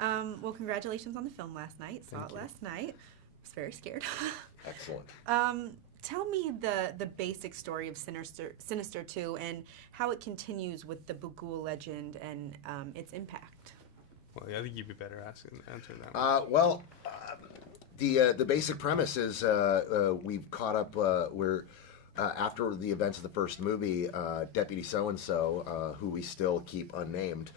Well, congratulations on the film last night. Saw Thank it you. last night. Was very scared. Excellent. Tell me the basic story of Sinister 2 and how it continues with the Bughuul legend and its impact. Well, yeah, I think you'd be better answering that one. The basic premise is we've caught up. We're after the events of the first movie. Deputy So and So, who we still keep unnamed,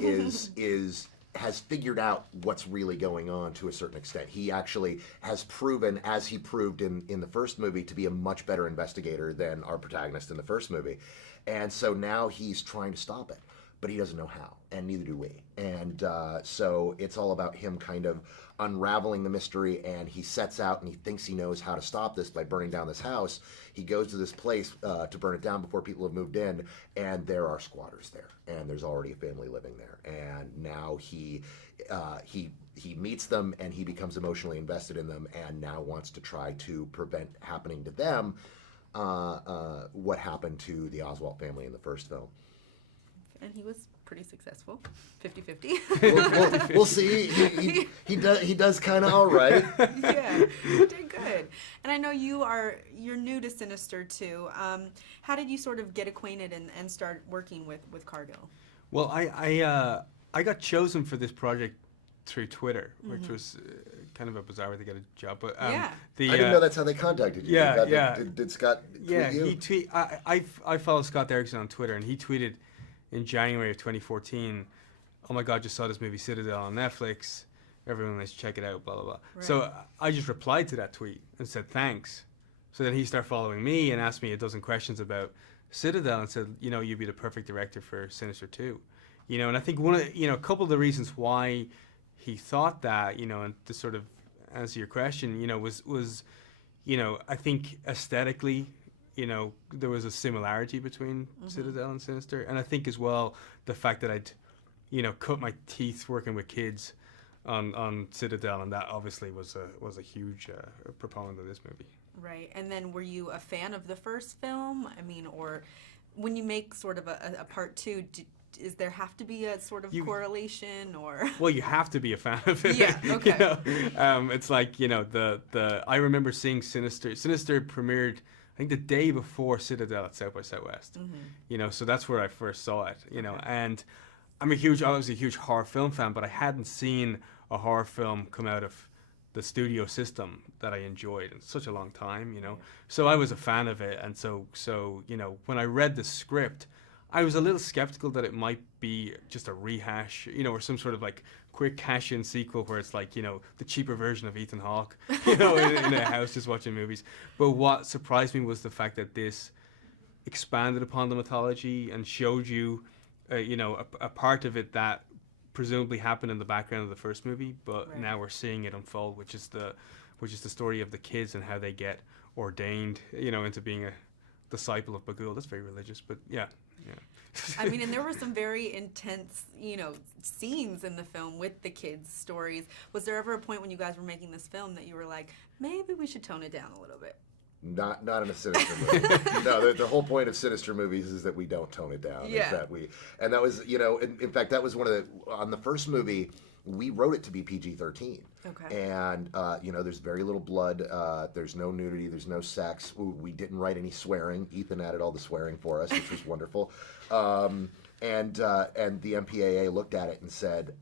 is has figured out what's really going on to a certain extent. He actually has proven, as he proved in the first movie, to be a much better investigator than our protagonist in the first movie. And so now he's trying to stop it, but he doesn't know how, and neither do we. And so it's all about him kind of unraveling the mystery, and he sets out and he thinks he knows how to stop this by burning down this house. He goes to this place to burn it down before people have moved in, and there are squatters there, and there's already a family living there. And now he meets them, and he becomes emotionally invested in them, and now wants to try to prevent happening to them what happened to the Oswald family in the first film. And he was pretty successful, 50-50. We'll see. He does kind of all right. Yeah, you did good. And I know you're new to Sinister too. How did you sort of get acquainted and start working with Cargill? Well, I got chosen for this project through Twitter, which was kind of a bizarre way to get a job. But Yeah. I didn't know that's how they contacted you. Did Scott tweet you? I follow Scott Derrickson on Twitter, and he tweeted in January of 2014, "Oh my God, just saw this movie Citadel on Netflix. Everyone, let's check it out." Blah blah blah. Right. So I just replied to that tweet and said thanks. So then he started following me and asked me a dozen questions about Citadel and said, you'd be the perfect director for Sinister 2. And I think a couple of the reasons why he thought that, and to sort of answer your question, was I think aesthetically, there was a similarity between Citadel and Sinister, and I think as well the fact that I'd, cut my teeth working with kids on Citadel, and that obviously was a huge proponent of this movie. Right. And then were you a fan of the first film? I mean, or when you make sort of a part two, is there have to be a sort of correlation or? Well, you have to be a fan of it. Yeah, okay. It's like, I remember seeing Sinister. Sinister premiered, I think, the day before Citadel at South by Southwest. So that's where I first saw it, and I'm obviously a huge horror film fan, but I hadn't seen a horror film come out of the studio system that I enjoyed in such a long time, So I was a fan of it, and so when I read the script, I was a little skeptical that it might be just a rehash, or some sort of like quick cash-in sequel where it's like, the cheaper version of Ethan Hawke, in a house just watching movies. But what surprised me was the fact that this expanded upon the mythology and showed you, a part of it that presumably happened in the background of the first movie, but Right. now we're seeing it unfold, which is the story of the kids and how they get ordained, into being a disciple of Bughuul. That's very religious, but yeah. I mean, and there were some very intense, scenes in the film with the kids' stories. Was there ever a point when you guys were making this film that you were like, maybe we should tone it down a little bit? Not in a Sinister movie. No, the whole point of Sinister movies is that we don't tone it down. Yeah. And that was, in fact, that was on the first movie, we wrote it to be PG-13. Okay. And, there's very little blood. There's no nudity. There's no sex. We didn't write any swearing. Ethan added all the swearing for us, which was wonderful. And the MPAA looked at it and said,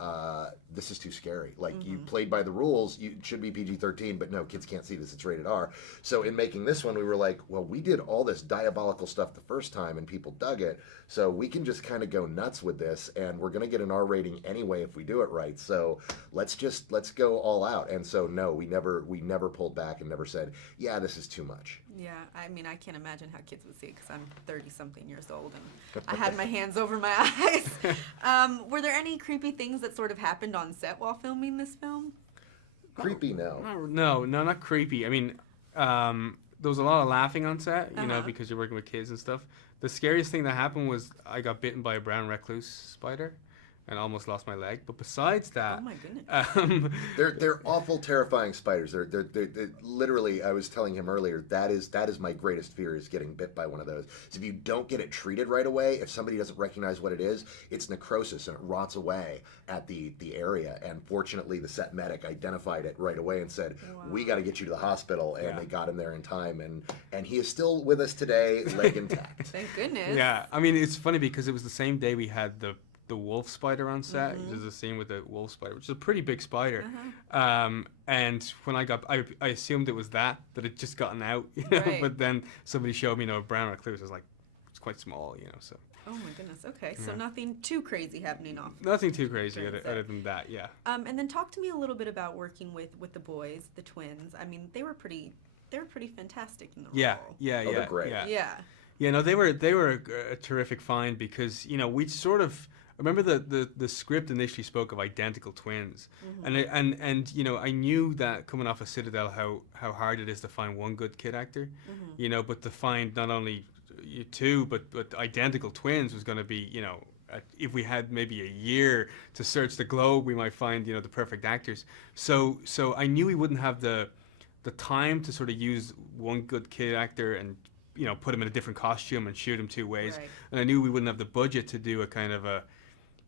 this is too scary. Like, you played by the rules, it should be PG-13, but no, kids can't see this, it's rated R. So in making this one, we were like, well, we did all this diabolical stuff the first time and people dug it, so we can just kind of go nuts with this, and we're going to get an R rating anyway if we do it right. So let's go all out. And so no, we never pulled back and never said, yeah, this is too much. Yeah, I mean, I can't imagine how kids would see it because I'm 30-something years old and I had my hands over my eyes. Were there any creepy things that sort of happened on set while filming this film? Creepy, no. No, not creepy. I mean, there was a lot of laughing on set, because you're working with kids and stuff. The scariest thing that happened was I got bitten by a brown recluse spider. and almost lost my leg. But besides that, Oh my goodness. They're awful, terrifying spiders. They're literally. I was telling him earlier that is my greatest fear is getting bit by one of those. So if you don't get it treated right away, if somebody doesn't recognize what it is, it's necrosis and it rots away at the area. And fortunately, the set medic identified it right away and said, "We got to get you to the hospital." And they got him there in time. And he is still with us today, leg intact. Thank goodness. Yeah, I mean, it's funny because it was the same day we had the wolf spider on set. There's a scene with the wolf spider, which is a pretty big spider. And when I assumed it was that it just gotten out, you know. Right. But then somebody showed me, you know, brown recluse. I was like, it's quite small, you know. So Oh my goodness. Okay, so nothing too crazy happening off. nothing too crazy During other than that. Yeah. And then talk to me a little bit about working with the boys, the twins. I mean, they were pretty fantastic in the role. Yeah. Oh, they're great. Yeah. Yeah, no, they were a terrific find because, you know, we sort of remember the script initially spoke of identical twins, and you know, I knew that coming off of Citadel how hard it is to find one good kid actor, you know, but to find not only two but identical twins was going to be, you know, if we had maybe a year to search the globe, we might find, you know, the perfect actors. So I knew we wouldn't have the time to sort of use one good kid actor and, you know, put him in a different costume and shoot him two ways. Right. And I knew we wouldn't have the budget to do a kind of a,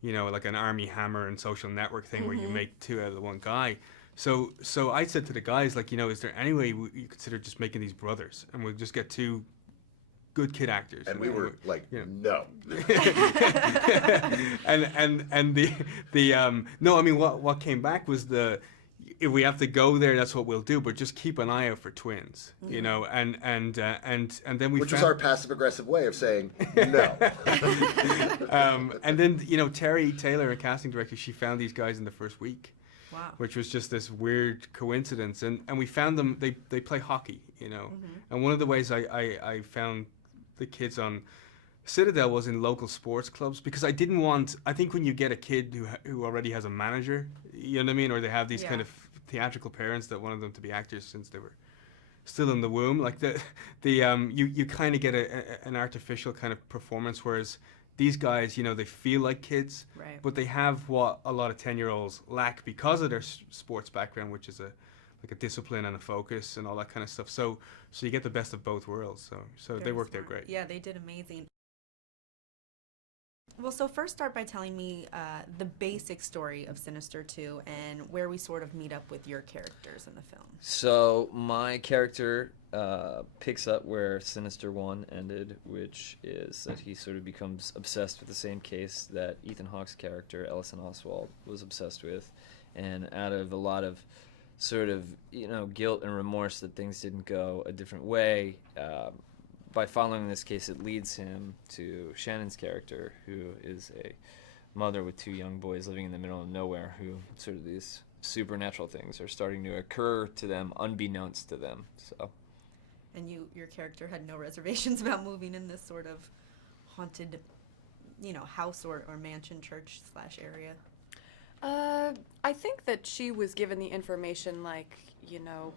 you know, like an Army Hammer and Social Network thing where you make two out of the one guy. So I said to the guys, like, you know, is there any way you consider just making these brothers and we'll just get two good kid actors? And we were like, you no. and the no, I mean, what came back was if we have to go there, that's what we'll do. But just keep an eye out for twins, you know. And then we Which found, was our passive aggressive way of saying no. and then, you know, Terry Taylor, a casting director, she found these guys in the first week. Wow. Which was just this weird coincidence, and we found them. They play hockey, you know. And one of the ways I found the kids on Citadel was in local sports clubs, because I didn't want. I think when you get a kid who already has a manager, you know what I mean, or they have these kind of theatrical parents that wanted them to be actors since they were still in the womb, like you kind of get an artificial kind of performance, whereas these guys, you know, they feel like kids, Right. but they have what a lot of 10-year-olds lack because of their sports background, which is like a discipline and a focus and all that kind of stuff. So you get the best of both worlds. So they Very worked out smart. great. Yeah, they did amazing. Well, so first start by telling me the basic story of Sinister 2 and where we sort of meet up with your characters in the film. So my character picks up where Sinister 1 ended, which is that he sort of becomes obsessed with the same case that Ethan Hawke's character, Ellison Oswald, was obsessed with. And out of a lot of sort of, you know, guilt and remorse that things didn't go a different way, by following this case, it leads him to Shannon's character, who is a mother with two young boys living in the middle of nowhere, who sort of these supernatural things are starting to occur to them unbeknownst to them. So, And your character had no reservations about moving in this sort of haunted, you know, house or mansion, church / area. I think that she was given the information, like, you know,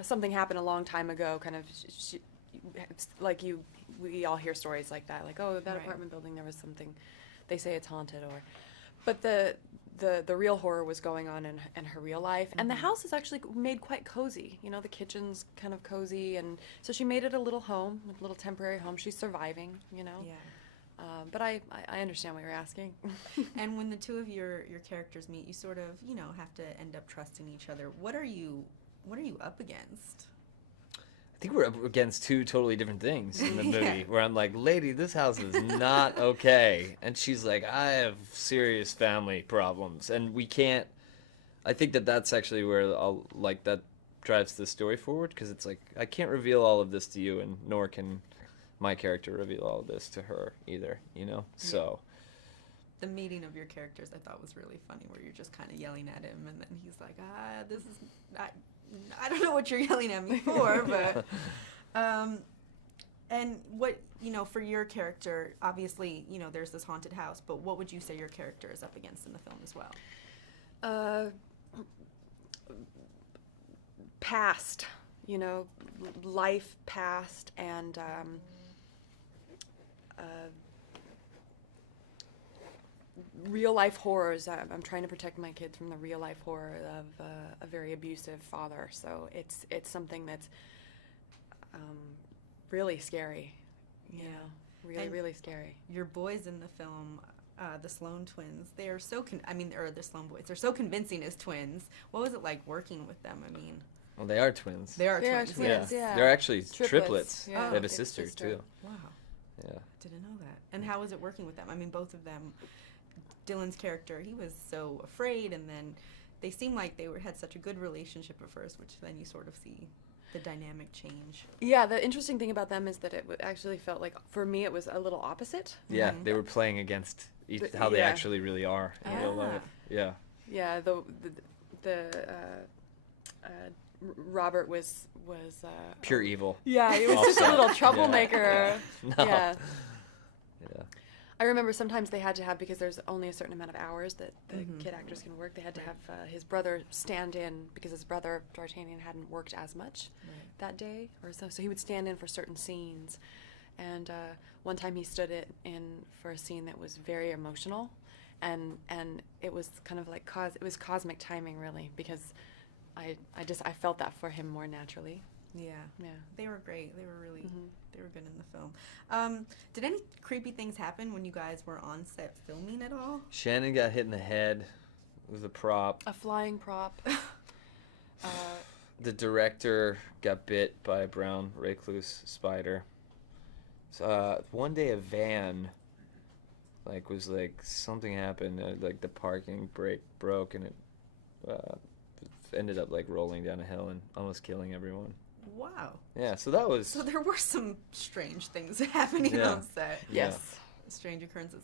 something happened a long time ago, kind of, like we all hear stories like that, like, oh, that Right. apartment building, there was something, they say it's haunted, but the real horror was going on in her real life, and the house is actually made quite cozy. You know, the kitchen's kind of cozy, and so she made it a little home, a little temporary home. She's surviving, you know. Yeah. But I understand what you're asking. And when the two of your characters meet, you sort of, you know, have to end up trusting each other. What are you up against? I think we're up against two totally different things in the movie, Yeah. where I'm like, lady, this house is not okay. And she's like, I have serious family problems. And we can't, I think that's actually where that drives the story forward, because it's like, I can't reveal all of this to you, and nor can my character reveal all of this to her either, you know? So. The meeting of your characters I thought was really funny, where you're just kind of yelling at him, and then he's like, this is not, I don't know what you're yelling at me for, but, and what, you know, for your character, obviously, you know, there's this haunted house, but what would you say your character is up against in the film as well? Past, you know, life past, and real life horrors. I'm trying to protect my kids from the real life horror of a very abusive father. So it's something that's really scary. You know, really, And really scary. Your boys in the film, the Sloan twins, they are so or the Sloan boys, they're so convincing as twins. What was it like working with them? I mean, Well, they are twins. they are They are twins. twins. yes. Yeah. They're actually Triplets, triplets. yeah. They have Oh. a sister, too. Wow, Yeah. didn't know that. And how was it working with them? I mean, both of them. Dylan's character, he was so afraid, and then they seemed like they had such a good relationship at first, which then you sort of see the dynamic change. Yeah, the interesting thing about them is that it actually felt like, for me, it was a little opposite. Yeah, Mhm. they were playing against But- how they yeah. actually really are in real Ah. life. Yeah. Yeah, Robert was Pure evil. yeah, he was just a Offset. little troublemaker. No. Yeah. Yeah. I remember sometimes they had to have, because there's only a certain amount of hours that the Mhm. kid actors can work, they had to have his brother stand in, because his brother, D'Artagnan, hadn't worked as much that day, or so he would stand in for certain scenes. And one time he stood in for a scene that was very emotional, and it was kind of like it was cosmic timing, really, because I felt that for him more naturally. Yeah. Yeah. They were great. They were really, Mhm. they were good in the film. Did any creepy things happen when you guys were on set filming at all? Shannon got hit in the head with a prop. A flying prop. The director got bit by a brown recluse spider. So, one day a van, was something happened, the parking brake broke, and it ended up rolling down a hill and almost killing everyone. Wow. Yeah, so that was So there were some strange things happening Yeah. on set. Yeah. Yes. Strange occurrences.